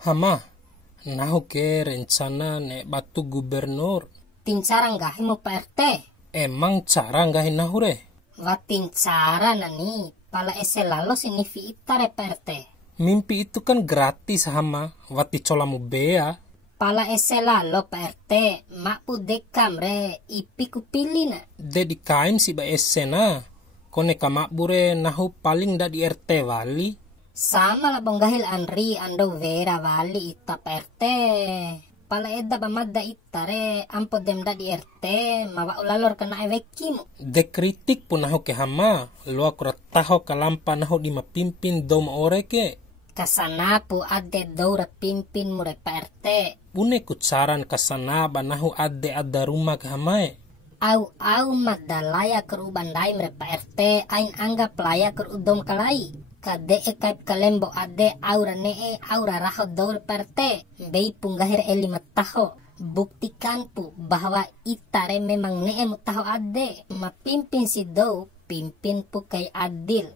Hama, nahu ke rencana ne batu gubernur. Tincara ngahi mo PRT. Emang cara nggak nahu re? Watincara nani pala ese lalo sini itare PRT. Mimpi itu kan gratis hama, wati colamu bea. Pala ese lalo PRT, mapu dekam re ipi kupili na. Dedi kain si ba esena. Kone kamak bure nahu paling da di RT wali. Sama lah bonggahil Andri ando vera wali ita PRT. Pala edda bamadda itare ampo demda di RT mawa ulalor kena ewekimu. De kritik pun nahu ke hama, lo aku rataho kalampa nahu di mapimpin dom ore ke. Kasana pu ade daura pimpin mure PRT. Pune kucaran kasana ba nahu ade ada rumah ke hamae. Au madalaya keru bandai mere PRT ain anggap laya keru dom kalai. Kade kaip kalembo ade aura nee aura raho daur PRT. Bei punggahir eli mataho. Buktikan pu bahwa itare memang nee mutaho ade. Mapimpin si do pimpin pu kay adil.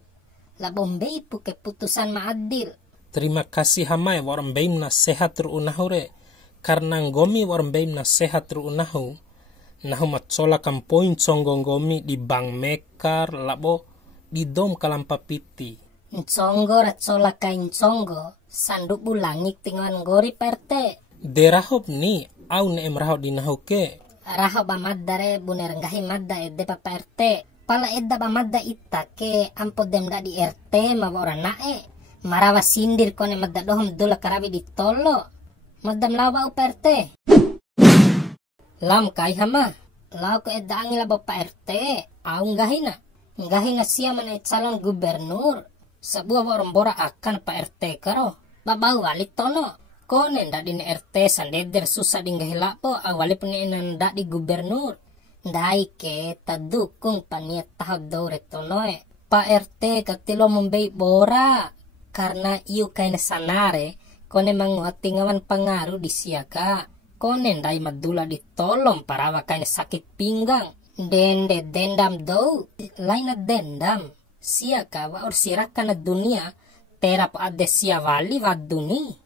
Labong bei pu keputusan ma adil. Terima kasih hamai warang beim na sehat terunahu re. Karena ngomi warang beim na sehat terunahu. Nahu macola kampoin conggong gomi di Bank Mekar labo di dom kalampa piti. Nconggo racola kain conggo sanduk bulangik tingan gori PRT. Derahop ni au ne emrahop di nahu ke. Raho bamadare buner ngahi madda edde pa PRT. Pala edda bamadda itta ke ampo demda di RT mawara nae. Marawa sindir kone madda dohom dula karabi di tolo. Madam lawa u PRT. Lam kai hama. Lau ke edda angila ba PRT. Au ngahina. Ngahina siya manay calon gubernur. Sebuah warung bora akan PRT karo. Babau wali tono. Kone ndak di RT sandeder susah dinggahila po. Awali pengenan ndak di gubernur. Ndai ke tadukung paniat tahap daure tonoe. PRT katilo membei bora. Karena iu kaina sanare. Kone manguati ngawan pengaruh di siaka. Kone ndai madula ditolong parawa kaina sakit pinggang. Dende dendam do. Laina dendam. Siaka wa or siraka na dunia. Terap ade siya wali wa duni.